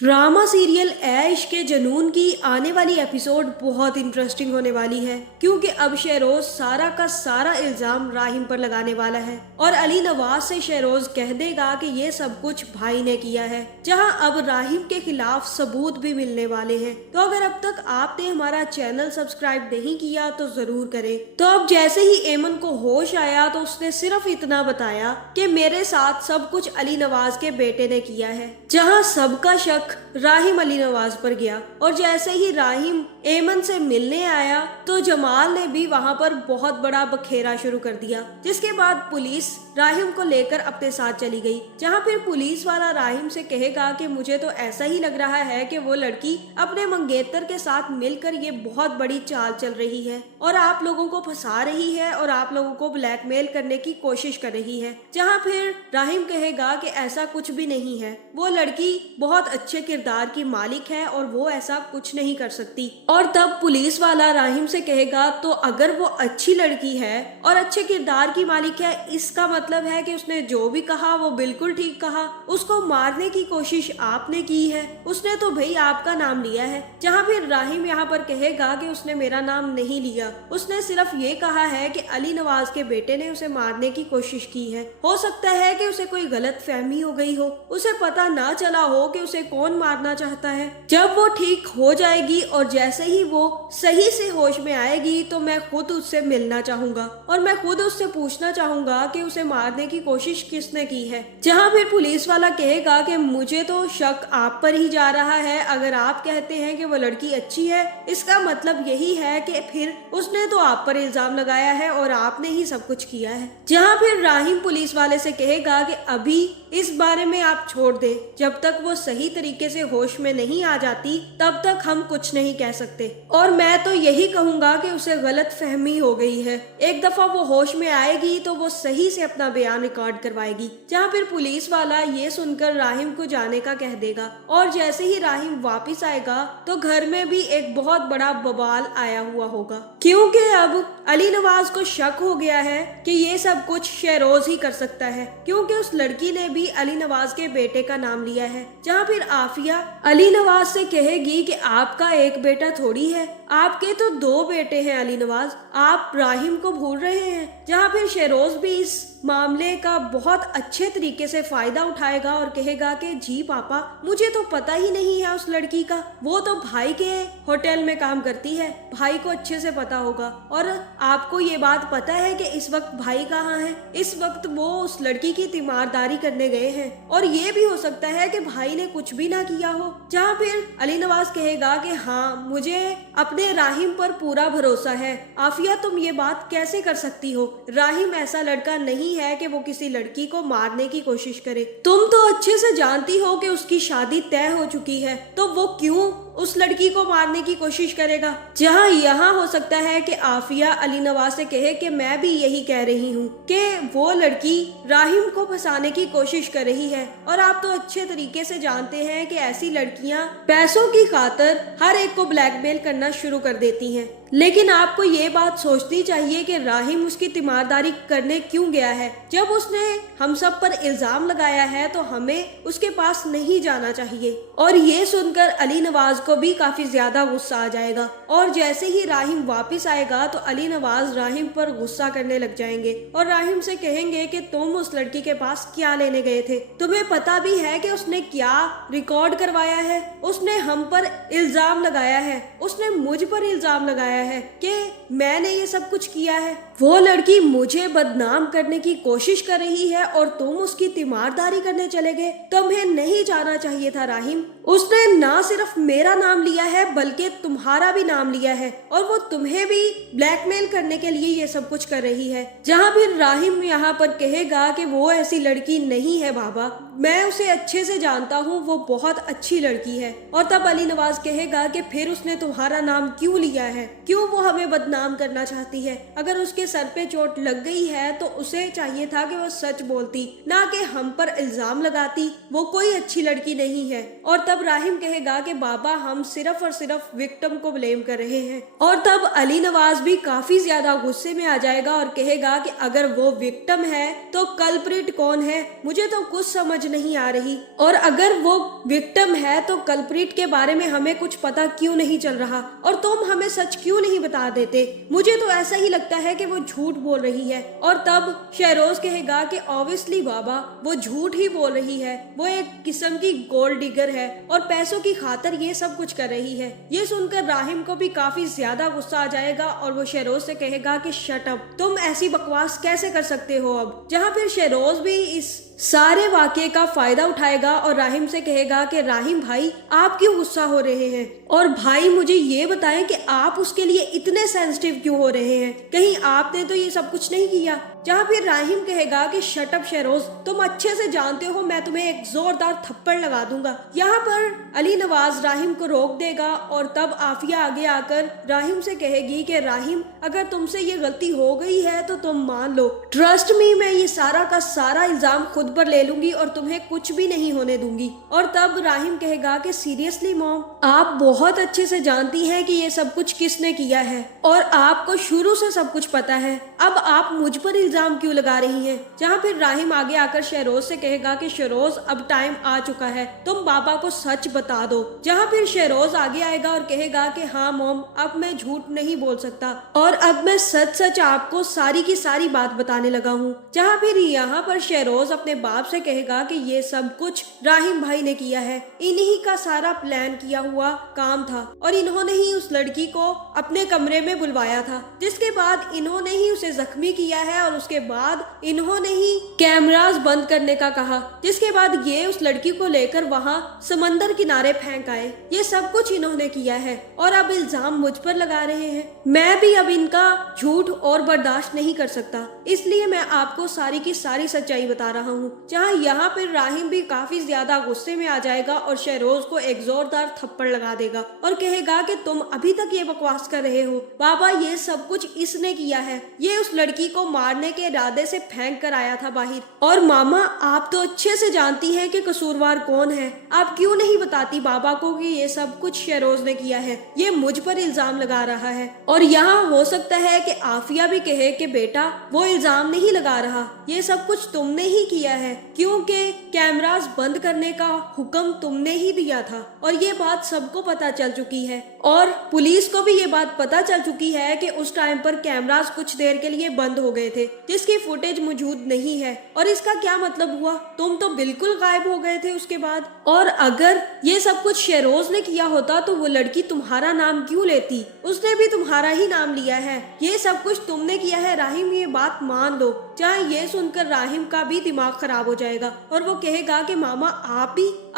Drama serial ऐश के जुनून की आने वाली एपिसोड बहुत इंटरेस्टिंग होने वाली है, क्योंकि अब शहरोज सारा का सारा इल्जाम राहिम पर लगाने वाला है और अली नवाज से शहरोज कह देगा कि ये सब कुछ भाई ने किया है, जहां अब राहिम के खिलाफ सबूत भी मिलने वाले हैं। तो अगर अब तक आपने हमारा चैनल सब्सक्राइब नहीं किया तो जरूर करें। तो अब जैसे ही एमन को होश आया तो उसने सिर्फ इतना बताया कि मेरे साथ सब कुछ अली नवाज के बेटे ने किया है, जहां सबका शक राहिम अली नवाज पर गया। और जैसे ही राहिम एमन से मिलने आया तो जमाल ने भी वहां पर बहुत बड़ा बखेरा शुरू कर दिया, जिसके बाद पुलिस राहिम को लेकर अपने साथ चली गई, जहां फिर पुलिस वाला राहिम से कहेगा कि मुझे तो ऐसा ही लग रहा है कि वो लड़की अपने मंगेतर के साथ मिलकर ये बहुत बड़ी चाल चल रही है और आप लोगों को फंसा रही है और आप लोगों को ब्लैकमेल करने की कोशिश कर रही है। जहां फिर राहिम कहेगा कि ऐसा कुछ भी नहीं है, वो लड़की बहुत अच्छे किरदार की मालिक है और वो ऐसा कुछ नहीं कर सकती। और तब पुलिस वाला राहिम से कहेगा तो अगर वो अच्छी लड़की है और अच्छे किरदार की मालिक है, इसका मतलब है कि उसने जो भी कहा वो बिल्कुल ठीक कहा। उसको मारने की कोशिश आपने की है, उसने तो भाई आपका नाम लिया है। जहां फिर राहिम यहाँ पर कहेगा कि उसने मेरा नाम नहीं लिया, उसने सिर्फ ये कहा है कि अली नवाज के बेटे ने उसे मारने की कोशिश की है। हो सकता है कि उसे कोई गलत फहमी हो गई हो, उसे पता ना चला हो कि उसे कौन मारना चाहता है। जब वो ठीक हो जाएगी और जैसे ही वो सही से होश में आएगी तो मैं खुद उससे मिलना चाहूंगा और मैं खुद उससे पूछना चाहूंगा कि उसे मारने की कोशिश किसने की है। जहां फिर पुलिस वाला कहेगा कि मुझे तो शक आप पर ही जा रहा है, अगर आप कहते हैं कि वो लड़की अच्छी है इसका मतलब यही है कि फिर उसने तो आप पर इल्जाम लगाया है और आपने ही सब कुछ किया है। जहां फिर राहिम पुलिस वाले से कहेगा कि अभी इस बारे में आप छोड़ दे, जब तक वो सही तरीके से होश में नहीं आ जाती तब तक हम कुछ नहीं कह सकते। और मैं तो यही कहूंगा कि उसे गलत फहमी हो गई है, एक दफा वो होश में आएगी तो वो सही से अपना बयान रिकॉर्ड करवाएगी। जहां फिर पुलिस वाला ये सुनकर राहिम को जाने का कह देगा और जैसे ही राहिम वापिस आएगा तो घर में भी एक बहुत बड़ा बवाल आया हुआ होगा, क्योंकि अब अली नवाज को शक हो गया है कि ये सब कुछ शहरोज ही कर सकता है, क्योंकि उस लड़की ने भी अली नवाज के बेटे का नाम लिया है। जहां फिर आफिया अली नवाज से कहेगी कि आपका एक बेटा थोड़ी है, आपके तो दो बेटे हैं अली नवाज, आप राहिम को भूल रहे हैं। जहां फिर शहरोज भी इस मामले का बहुत अच्छे तरीके से फायदा उठाएगा और कहेगा कि जी पापा, मुझे तो पता ही नहीं है उस लड़की का, वो तो भाई के होटल में काम करती है, भाई को अच्छे से पता होगा। और आपको ये बात पता है कि इस वक्त भाई कहाँ है? इस वक्त वो उस लड़की की तीमारदारी करने गए हैं और ये भी हो सकता है कि भाई ने कुछ भी ना किया हो। जहाँ फिर अली नवाज कहेगा कि हाँ, मुझे अपने राहिम पर पूरा भरोसा है। आफिया, तुम ये बात कैसे कर सकती हो? राहिम ऐसा लड़का नहीं है कि वो किसी लड़की को मारने की कोशिश करे। तुम तो अच्छे से जानती हो कि उसकी शादी तय हो चुकी है, तो वो क्यों उस लड़की को मारने की कोशिश करेगा? जहां यहाँ हो सकता है कि आफिया अली नवाज से कहे कि मैं भी यही कह रही हूँ कि वो लड़की राहिम को फंसाने की कोशिश कर रही है और आप तो अच्छे तरीके से जानते हैं कि ऐसी लड़कियां पैसों की खातिर हर एक को ब्लैकमेल करना शुरू कर देती हैं। लेकिन आपको ये बात सोचनी चाहिए कि राहिम उसकी तीमारदारी करने क्यों गया है। जब उसने हम सब पर इल्जाम लगाया है तो हमें उसके पास नहीं जाना चाहिए। और ये सुनकर अली नवाज को भी काफी ज्यादा गुस्सा आ जाएगा और जैसे ही राहिम वापस आएगा तो अली नवाज राहिम पर गुस्सा करने लग जाएंगे और राहिम से कहेंगे कि तुम उस लड़की के पास क्या लेने गए थे? तुम्हें पता भी है कि उसने क्या रिकॉर्ड करवाया है? उसने हम पर इल्जाम लगाया है, उसने मुझ पर इल्जाम लगाया है कि मैंने ये सब कुछ किया है। वो लड़की मुझे बदनाम करने की कोशिश कर रही है और तुम उसकी तीमारदारी करने चले गए। तुम्हें नहीं जाना चाहिए था राहिम। उसने ना सिर्फ मेरा नाम लिया है बल्कि तुम्हारा भी नाम लिया है और वो तुम्हें भी ब्लैकमेल करने के लिए ये सब कुछ कर रही है। जहाँ फिर राहिम यहाँ पर कहेगा कि वो ऐसी लड़की नहीं है बाबा, मैं उसे अच्छे से जानता हूँ, वो बहुत अच्छी लड़की है। और तब अली नवाज कहेगा कि फिर उसने तुम्हारा नाम क्यों लिया है? क्यों वो हमें बदनाम करना चाहती है? अगर उसके सर पे चोट लग गई है तो उसे चाहिए था कि वो सच बोलती, ना कि हम पर इल्जाम लगाती। वो कोई अच्छी लड़की नहीं है। और तब राहिम कहेगा कि बाबा, हम सिर्फ और सिर्फ विक्टिम को ब्लेम कर रहे हैं। और तब अली नवाज भी काफी ज्यादा गुस्से में आ जाएगा और कहेगा कि अगर वो विक्टिम है तो कल्प्रिट कौन है? मुझे तो कुछ समझ नहीं आ रही, और अगर वो विक्टिम है तो कल्प्रिट के बारे में हमें कुछ पता क्यों नहीं चल रहा, और तुम हमें सच क्यों नहीं बता देते। मुझे तो ऐसा ही लगता है कि वो झूठ बोल रही है। और तब शेरोज कहेगा कि ऑब्वियसली बाबा वो झूठ ही बोल रही है, वो एक किस्म की गोल्ड डिगर है और पैसों की खातिर ये सब कुछ कर रही है। ये सुनकर राहिम को भी काफी ज्यादा गुस्सा आ जाएगा और वो शेरोज से कहेगा कि शट अप, तुम ऐसी बकवास कैसे कर सकते हो। अब जहाँ फिर शेरोज भी इस सारे वाकये का फायदा उठाएगा और राहिम से कहेगा कि राहिम भाई आप क्यों गुस्सा हो रहे हैं, और भाई मुझे ये बताएं कि आप उसके लिए इतने सेंसिटिव क्यों हो रहे हैं, कहीं आपने तो ये सब कुछ नहीं किया। जहाँ फिर राहिम कहेगा कि शट अप शेरोज, तुम अच्छे से जानते हो मैं तुम्हें एक जोरदार थप्पड़ लगा दूंगा। यहाँ पर अली नवाज राहिम को रोक देगा और तब आफिया आगे आकर राहिम से कहेगी कि राहिम अगर तुमसे ये गलती हो गई है तो तुम मान लो, ट्रस्ट मी, मैं ये सारा का सारा इल्जाम खुद पर ले लूंगी और तुम्हें कुछ भी नहीं होने दूंगी। और तब राहिम कहेगा कि सीरियसली मॉम, आप बहुत अच्छे से जानती हैं कि ये सब कुछ किसने किया है और आपको शुरू से सब कुछ पता है, अब आप मुझ पर इल्जाम क्यों लगा रही हैं। जहाँ फिर राहिम आगे आकर शेरोज से कहेगा कि शेरोज अब टाइम आ चुका है, तुम पापा को सच बता दो। जहाँ फिर शेरोज आगे आएगा और कहेगा कि हाँ मॉम, अब मैं झूठ नहीं बोल सकता और अब मैं सच सच आपको सारी की सारी बात बताने लगा हूँ। जहाँ फिर यहाँ पर शेरोज अपने बाप से कहेगा कि ये सब कुछ राहिम भाई ने किया है, इन्हीं का सारा प्लान किया हुआ काम था और इन्होंने ही उस लड़की को अपने कमरे में बुलवाया था, जिसके बाद इन्होंने ही उसे जख्मी किया है और उसके बाद इन्होंने ही कैमरास बंद करने का कहा, जिसके बाद ये उस लड़की को लेकर वहाँ समंदर किनारे फेंक आए। ये सब कुछ इन्होंने किया है और अब इल्जाम मुझ पर लगा रहे हैं। मैं भी अब इनका झूठ और बर्दाश्त नहीं कर सकता, इसलिए मैं आपको सारी की सारी सच्चाई बता रहा हूँ। जहाँ यहाँ पर राहिम भी काफी ज्यादा गुस्से में आ जाएगा और शेरोज को एक जोरदार थप्पड़ लगा देगा और कहेगा कि तुम अभी तक ये बकवास कर रहे हो, बाबा ये सब कुछ इसने किया है, ये उस लड़की को मारने के इरादे से फेंक कर आया था बाहर। और मामा आप तो अच्छे से जानती हैं कि कसूरवार कौन है, आप क्यों नहीं बताती बाबा को कि ये सब कुछ शेरोज ने किया है, ये मुझ पर इल्जाम लगा रहा है। और यहाँ हो सकता है कि आफिया भी कहे कि बेटा वो इल्जाम नहीं लगा रहा, ये सब कुछ तुमने ही किया है, क्योंकि कैमरास बंद करने का हुक्म तुमने ही दिया था। और ये बात सबको पता चल चुकी है और पुलिस को भी ये बात पता चल चुकी है कि उस टाइम पर कैमरास कुछ देर के लिए बंद हो गए थे, जिसकी फुटेज मौजूद नहीं है। और इसका क्या मतलब हुआ, तुम तो बिल्कुल गायब हो गए थे उसके बाद। और अगर ये सब कुछ शेरोज ने किया होता तो वो लड़की तुम्हारा नाम क्यों लेती, उसने भी तुम्हारा ही नाम लिया है, ये सब कुछ तुमने किया है राहिम, ये बात मान लो। जहाँ ये सुनकर राहिम का भी दिमाग खराब हो जाएगा और वो कहेगा कि मामा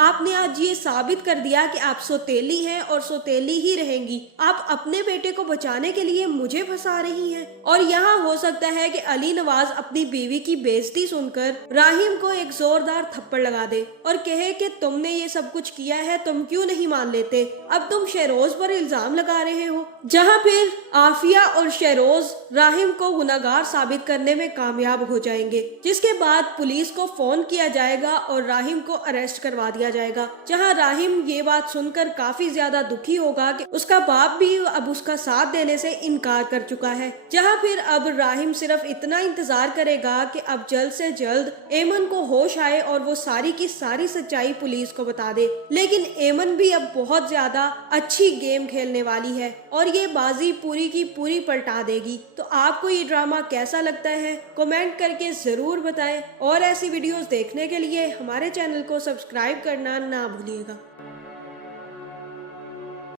आपने आज ये साबित कर दिया कि आप सौतेली हैं और सौतेली ही रहेंगी, आप अपने बेटे को बचाने के लिए मुझे फंसा रही हैं। और यहाँ हो सकता है कि अली नवाज अपनी बीवी की बेइज्जती सुनकर राहिम को एक जोरदार थप्पड़ लगा दे और कहे कि तुमने ये सब कुछ किया है, तुम क्यों नहीं मान लेते, अब तुम शेरोज पर इल्जाम लगा रहे हो। जहाँ फिर आफिया और शेरोज राहिम को गुनाहगार साबित करने में कामयाब हो जाएंगे, जिसके बाद पुलिस को फोन किया जाएगा और राहिम को अरेस्ट करवा दिया जाएगा। जहां राहिम ये बात सुनकर काफी ज्यादा दुखी होगा कि उसका बाप भी अब उसका साथ देने से इनकार कर चुका है। जहां फिर अब राहिम सिर्फ इतना इंतजार करेगा कि अब जल्द से जल्द एमन को होश आए और वो सारी की सारी सच्चाई पुलिस को बता दे। लेकिन एमन भी अब बहुत ज्यादा अच्छी गेम खेलने वाली है और ये बाजी पूरी की पूरी पलटा देगी। तो आपको ये ड्रामा कैसा लगता है कमेंट करके जरूर बताएं और ऐसी वीडियोस देखने के लिए हमारे चैनल को सब्सक्राइब करना ना भूलिएगा।